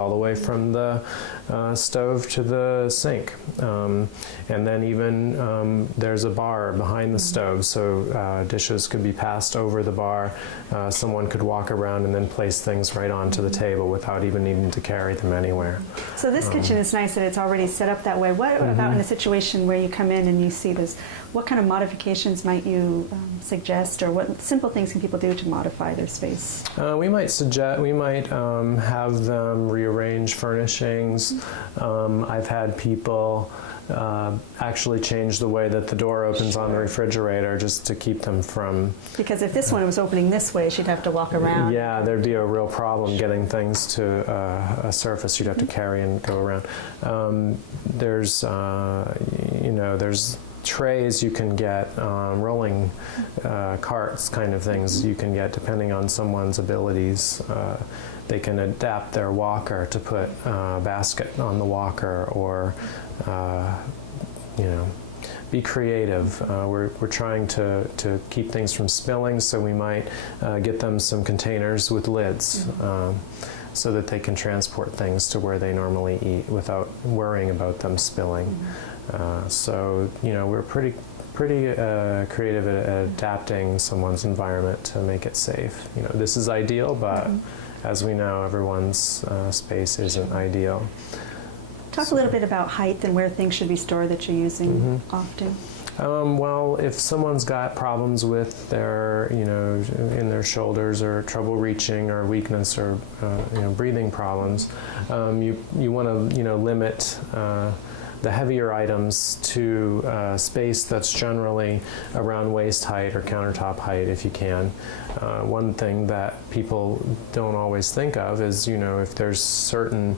all the way from the stove to the sink. And then even there's a bar behind the stove, so dishes could be passed over the bar. Someone could walk around and then place things right onto the table without even needing to carry them anywhere. So this kitchen is nice that it's already set up that way. What about in a situation where you come in and you see this? What kind of modifications might you suggest, or what simple things can people do to modify their space? We might have them rearrange furnishings. I've had people actually change the way that the door opens on the refrigerator just to keep them from... Because if this one was opening this way, she'd have to walk around. Yeah, there'd be a real problem getting things to a surface you'd have to carry and go around. There's trays you can get, rolling carts kind of things you can get depending on someone's abilities. They can adapt their walker to put a basket on the walker, or be creative. We're trying to keep things from spilling, so we might get them some containers with lids so that they can transport things to where they normally eat without worrying about them spilling. So we're pretty creative at adapting someone's environment to make it safe. This is ideal, but as we know, everyone's space isn't ideal. Talk a little bit about height and where things should be stored that you're using often. Well, if someone's got problems with their, in their shoulders, or trouble reaching, or weakness, or breathing problems, you want to limit the heavier items to space that's generally around waist height or countertop height if you can. One thing that people don't always think of is, if there's certain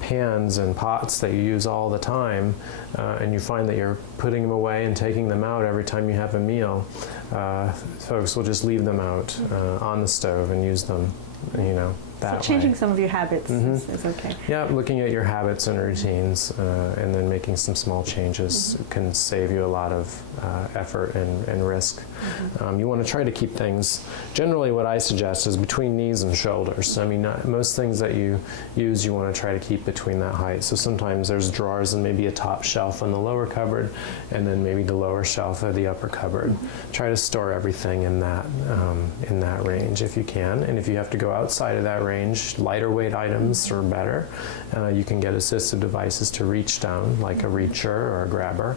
pans and pots that you use all the time, and you find that you're putting them away and taking them out every time you have a meal, folks will just leave them out on the stove and use them, that so changing way. Some of your habits is okay. Yeah, looking at your habits and routines, and then making some small changes can save you a lot of effort and risk. You want to try to keep things, generally what I suggest is between knees and shoulders. I mean, most things that you use, you want to try to keep between that height. So sometimes there's drawers and maybe a top shelf in the lower cupboard, and then maybe the lower shelf of the upper cupboard. Try to store everything in that range if you can. And if you have to go outside of that range, lighter weight items are better. You can get assistive devices to reach down, like a reacher or a grabber.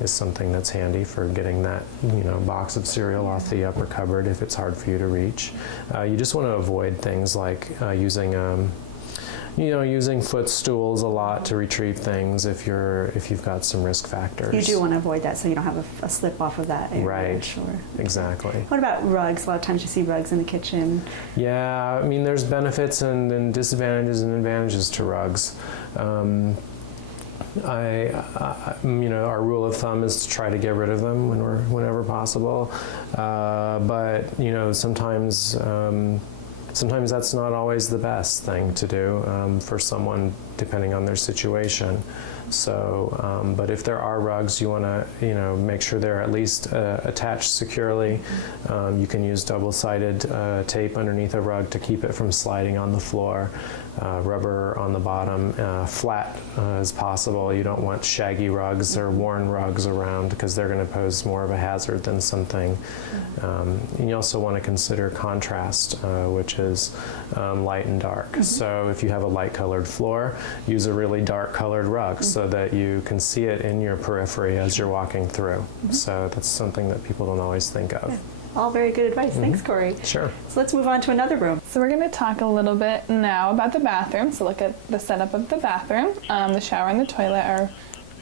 Is something that's handy for getting that box of cereal off the upper cupboard if it's hard for you to reach. You just want to avoid things like using footstools a lot to retrieve things if you've got some risk factors. You do want to avoid that so you don't have a slip off of that area. Right. Sure. Exactly. What about rugs? A lot of times you see rugs in the kitchen. Yeah, I mean, there's benefits and disadvantages and advantages to rugs. Our rule of thumb is to try to get rid of them whenever possible. But sometimes that's not always the best thing to do for someone, depending on their situation. So, but if there are rugs, you want to, make sure they're at least attached securely. You can use double-sided tape underneath a rug to keep it from sliding on the floor. Rubber on the bottom, flat as possible. You don't want shaggy rugs or worn rugs around because they're going to pose more of a hazard than something. And you also want to consider contrast, which is light and dark. So if you have a light-colored floor, use a really dark-colored rug so that you can see it in your periphery as you're walking through. So that's something that people don't always think of. Yeah. All very good advice. Thanks, Corey. Sure. So let's move on to another room. So we're going to talk a little bit now about the bathroom. So look at the setup of the bathroom. The shower and the toilet are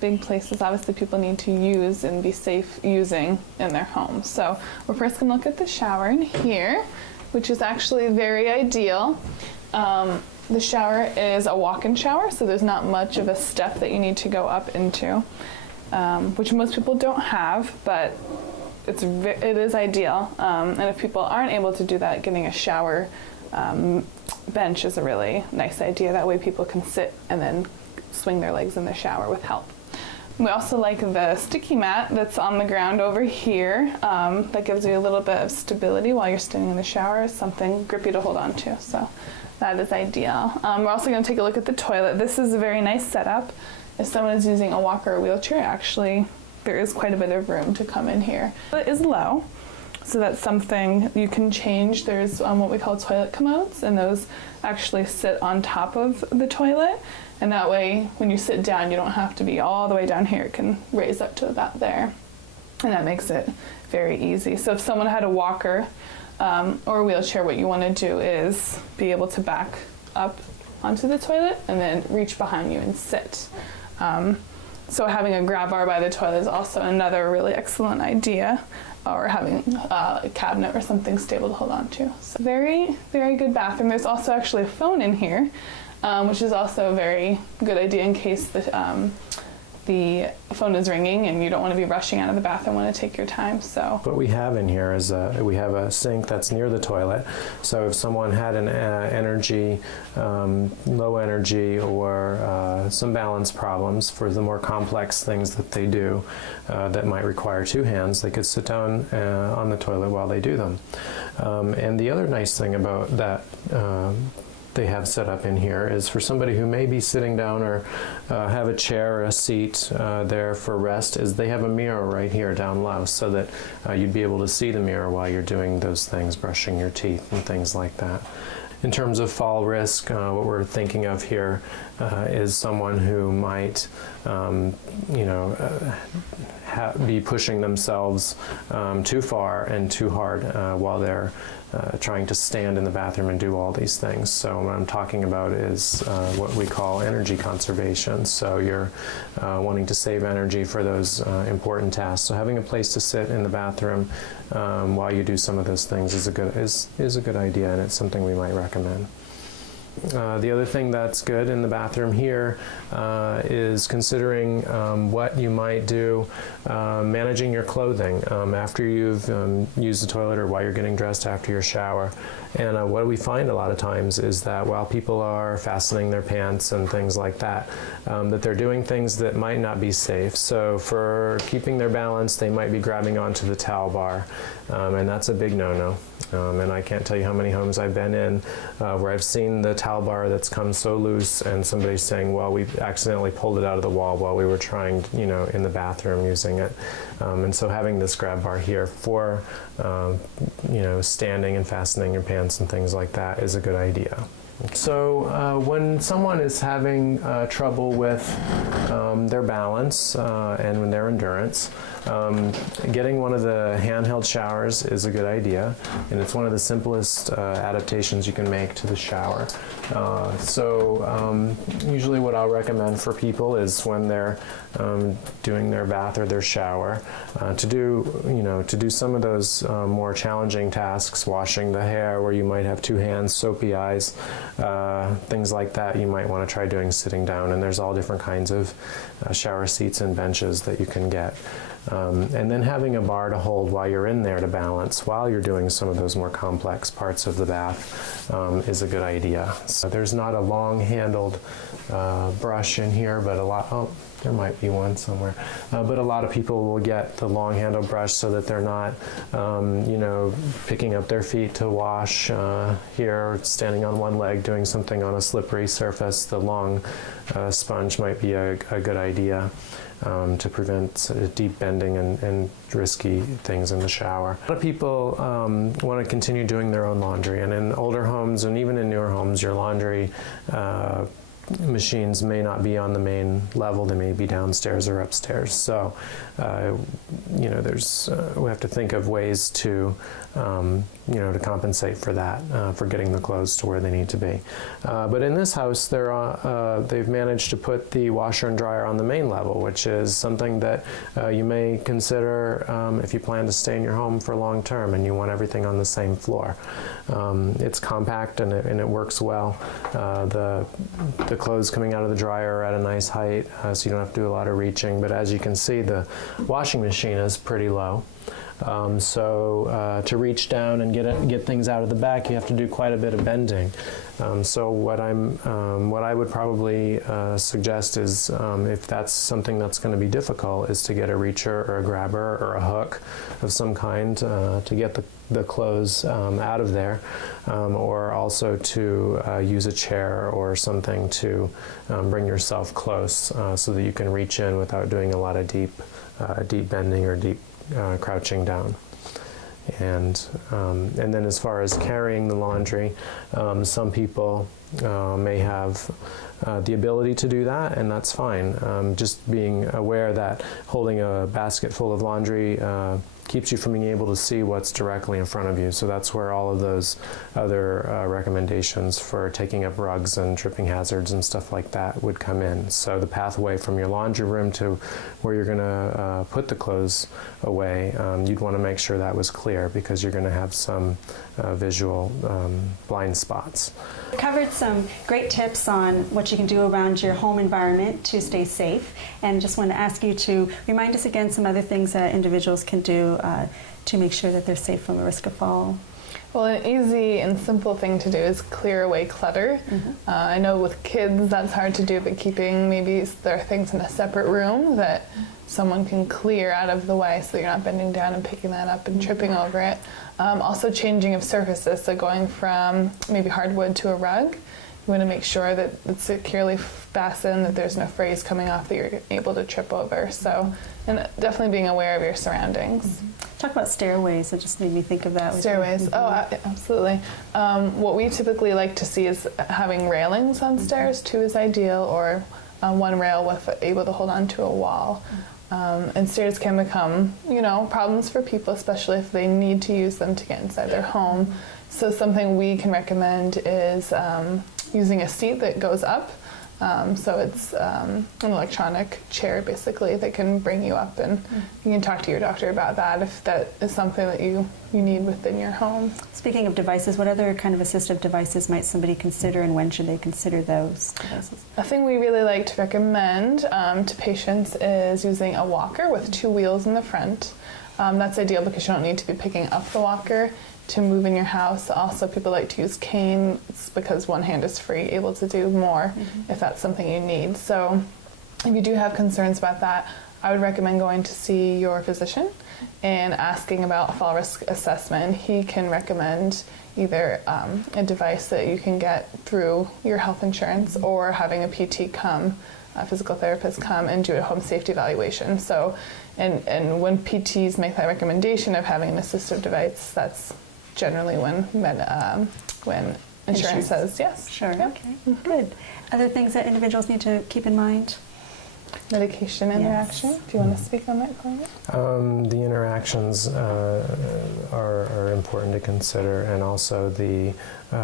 big places obviously people need to use and be safe using in their homes. So we're first going to look at the shower in here, which is actually very ideal. The shower is a walk-in shower, so there's not much of a step that you need to go up into, which most people don't have, but it is ideal. And if people aren't able to do that, getting a shower bench is a really nice idea. That way people can sit and then swing their legs in the shower with help. We also like the sticky mat that's on the ground over here. That gives you a little bit of stability while you're standing in the shower, something grippy to hold on to. So That is ideal. We're also going to take a look at the toilet. This is a very nice setup. If someone is using a walker or wheelchair, actually, there is quite a bit of room to come in here. It is low, so that's something you can change. There's what we call toilet commodes, and those actually sit on top of the toilet. And that way, when you sit down, you don't have to be all the way down here. It can raise up to about there. And that makes it very easy. So if someone had a walker or a wheelchair, what you want to do is be able to back up onto the toilet and then reach behind you and sit. So having a grab bar by the toilet is also another really excellent idea, or having a cabinet or something stable to hold on to. So very, very good bathroom. There's also actually a phone in here, which is also a very good idea in case the phone is ringing and you don't want to be rushing out of the bathroom, want to take your time. So what we have in here is we have a sink that's near the toilet. So if someone had an low energy or some balance problems for the more complex things that they do that might require two hands, they could sit down on the toilet while they do them. And the other nice thing about that they have set up in here is for somebody who may be sitting down or have a chair or a seat there for rest, is they have a mirror right here down low, so that you'd be able to see the mirror while you're doing those things, brushing your teeth and things like that. In terms of fall risk, what we're thinking of here is someone who might, be pushing themselves too far and too hard while they're trying to stand in the bathroom and do all these things. So what I'm talking about is what we call energy conservation. So you're wanting to save energy for those important tasks. So having a place to sit in the bathroom while you do some of those things is a good idea, and it's something we might recommend. The other thing that's good in the bathroom here is considering what you might do managing your clothing after you've used the toilet or while you're getting dressed after your shower. And what we find a lot of times is that while people are fastening their pants and things like that, that they're doing things that might not be safe. So for keeping their balance, they might be grabbing onto the towel bar, and that's a big no-no. And I can't tell you how many homes I've been in where I've seen the towel bar that's come so loose and somebody's saying, well, we accidentally pulled it out of the wall while we were trying, in the bathroom using it. And so having this grab bar here for, standing and fastening your pants and things like that is a good idea. So when someone is having trouble with their balance and their endurance, getting one of the handheld showers is a good idea, and it's one of the simplest adaptations you can make to the shower. Usually what I'll recommend for people is when they're doing their bath or their shower to do some of those more challenging tasks, washing the hair where you might have two hands, soapy eyes, things like that. You might want to try doing sitting down, and there's all different kinds of shower seats and benches that you can get. And then having a bar to hold while you're in there to balance while you're doing some of those more complex parts of the bath is a good idea. So there's not a long-handled brush in here, but there might be one somewhere. But a lot of people will get the long-handled brush so that they're not, picking up their feet to wash here, standing on one leg, doing something on a slippery surface. The long sponge might be a good idea. To prevent deep bending and risky things in the shower. A lot of people want to continue doing their own laundry, and in older homes and even in newer homes, your laundry machines may not be on the main level. They may be downstairs or upstairs. So, we have to think of ways to to compensate for that, for getting the clothes to where they need to be. But in this house, they've managed to put the washer and dryer on the main level, which is something that you may consider if you plan to stay in your home for long term and you want everything on the same floor. It's compact and it works well. The clothes coming out of the dryer are at a nice height, so you don't have to do a lot of reaching. But as you can see, the washing machine is pretty low. To reach down and get things out of the back, you have to do quite a bit of bending. So what I would probably suggest is, if that's something that's going to be difficult, is to get a reacher or a grabber or a hook of some kind to get the clothes out of there, or also to use a chair or something to bring yourself close so that you can reach in without doing a lot of deep bending or deep crouching down. And then as far as carrying the laundry, some people may have the ability to do that, and that's fine. Just being aware that holding a basket full of laundry keeps you from being able to see what's directly in front of you. So that's where all of those other recommendations for taking up rugs and tripping hazards and stuff like that would come in. So the pathway from your laundry room to where you're going to put the clothes away, you'd want to make sure that was clear, because you're going to have some visual blind spots. We covered some great tips on what you can do around your home environment to stay safe, and just want to ask you to remind us again some other things that individuals can do to make sure that they're safe from the risk of fall. Well, an easy and simple thing to do is clear away clutter. I know with kids that's hard to do, but keeping maybe there are things in a separate room that someone can clear out of the way so you're not bending down and picking that up and tripping over it. Also changing of surfaces, so going from maybe hardwood to a rug. You want to make sure that it's securely fastened, that there's no frays coming off that you're able to trip over. So, and definitely being aware of your surroundings. Talk about stairways. It just made me think of that. Stairways. Oh, absolutely. What we typically like to see is having railings on stairs. 2 is ideal, or one rail with able to hold on to a wall. And stairs can become, problems for people, especially if they need to use them to get inside their home. So something we can recommend is using a seat that goes up. So it's an electronic chair, basically, that can bring you up, and you can talk to your doctor about that if that is something that you need within your home. Speaking of devices, what other kind of assistive devices might somebody consider, and when should they consider those devices? A thing we really like to recommend to patients is using a walker with 2 wheels in the front. That's ideal because you don't need to be picking up the walker to move in your house. Also, people like to use canes because one hand is free, able to do more if that's something you need. So if you do have concerns about that, I would recommend going to see your physician and asking about fall risk assessment. He can recommend either a device that you can get through your health insurance, or having a PT come, a physical therapist come and do a home safety evaluation. So, and when PTs make that recommendation of having an assistive device, that's generally when insurance says yes. Sure. Yeah. Okay. Good. Other things that individuals need to keep in mind? Medication interaction. Do you want to speak on that, Corey? The interactions are important to consider, and also the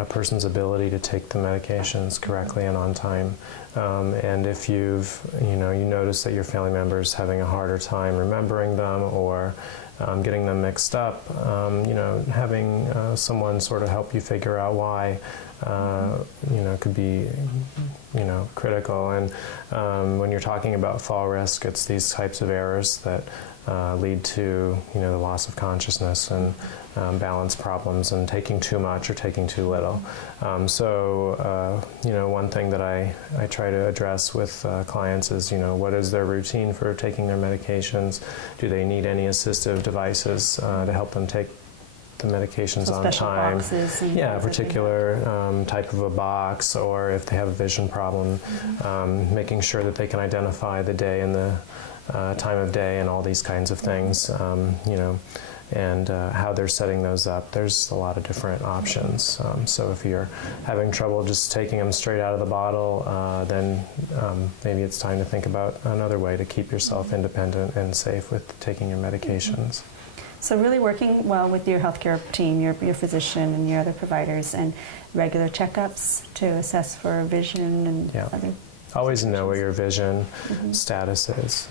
person's ability to take the medications correctly and on time. And if you notice that your family member is having a harder time remembering them, or getting them mixed up, having someone sort of help you figure out why, could be, critical. And when you're talking about fall risk, it's these types of errors that lead to, the loss of consciousness and balance problems, and taking too much or taking too little. One thing that I try to address with clients is, what is their routine for taking their medications? Do they need any assistive devices to help them take the medications on time? Boxes a particular type of a box, or if they have a vision problem, making sure that they can identify the day and the time of day and all these kinds of things, and how they're setting those up. There's a lot of different options. So if you're having trouble just taking them straight out of the bottle, then maybe it's time to think about another way to keep yourself independent and safe with taking your medications. So really working well with your healthcare team, your physician and your other providers, and regular checkups to assess for vision and other. Always know what your vision status is,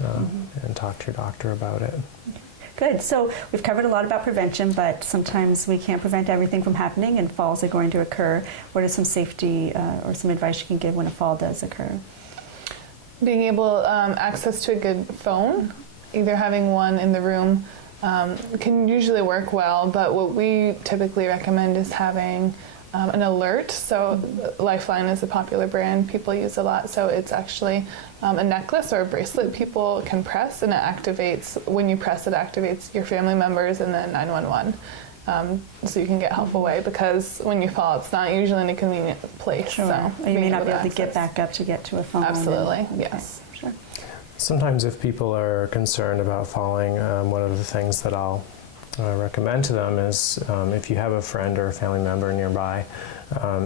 and talk to your doctor about it. Good. So we've covered a lot about prevention, but sometimes we can't prevent everything from happening, and falls are going to occur. What are some safety or some advice you can give when a fall does occur? Being able access to a good phone, either having one in the room can usually work well, but what we typically recommend is having an alert. So Lifeline is a popular brand people use a lot. So it's actually a necklace or a bracelet people can press, and it activates, when you press it activates your family members and then 911. So you can get help away, because when you fall, it's not usually in a convenient place. Sure. So You may not be able to access. get back up to get to a phone. Absolutely, Okay. yes. Sure. Sometimes if people are concerned about falling, one of the things that I'll recommend to them is, if you have a friend or a family member nearby,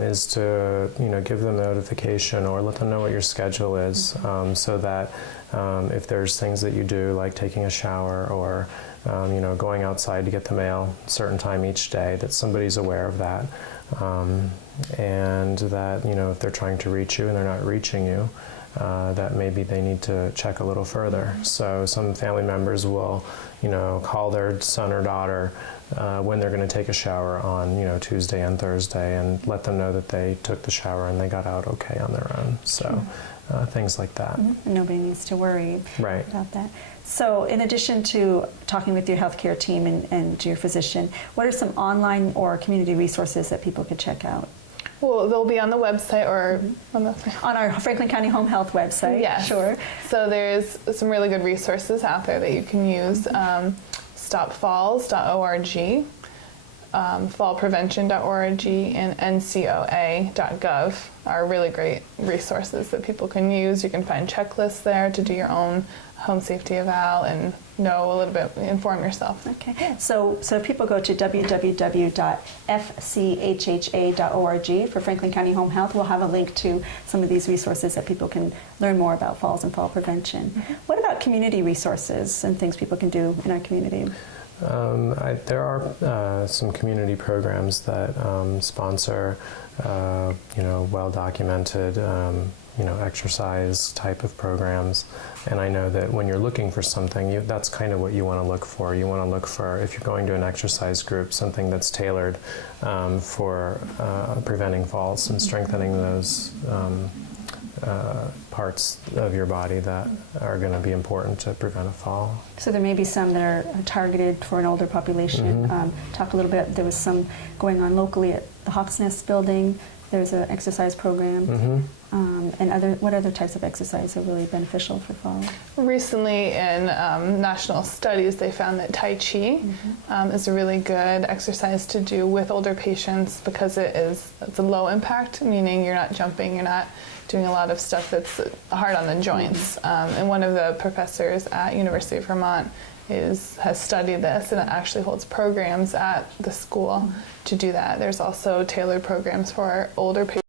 is to give them notification or let them know what your schedule is, so that if there's things that you do, like taking a shower or going outside to get the mail a certain time each day, that somebody's aware of that, and that if they're trying to reach you and they're not reaching you, that maybe they need to check a little further. So some family members will, call their son or daughter when they're going to take a shower on, Tuesday and Thursday, and let them know that they took the shower and they got out okay on their own. So things like that. Mm-hmm. Nobody needs to worry Right. about that. So in addition to talking with your healthcare team and your physician, what are some online or community resources that people could check out? Well, they'll be on the website or on the On our Franklin County Home Health website. Yes. Sure. So there's some really good resources out there that you can use. Stopfalls.org, fallprevention.org, and ncoa.gov are really great resources that people can use. You can find checklists there to do your own home safety eval and know a little bit, inform yourself. Okay. So if people go to www.fchha.org for Franklin County Home Health, we'll have a link to some of these resources that people can learn more about falls and fall prevention. What about community resources and things people can do in our community? There are some community programs that sponsor, well-documented, exercise type of programs. And I know that when you're looking for something, that's kind of what you want to look for. You want to look for, if you're going to an exercise group, something that's tailored for preventing falls and strengthening those parts of your body that are going to be important to prevent a fall. So there may be some that are targeted for an older population. Talk a little bit, there was some going on locally at the Hawks Nest building. There's an exercise program. And what other types of exercise are really beneficial for fall? Recently in national studies, they found that Tai Chi is a really good exercise to do with older patients, because it's a low impact, meaning you're not jumping, you're not doing a lot of stuff that's hard on the joints. And one of the professors at University of Vermont has studied this, and it actually holds programs at the school to do that. There's also tailored programs for older patients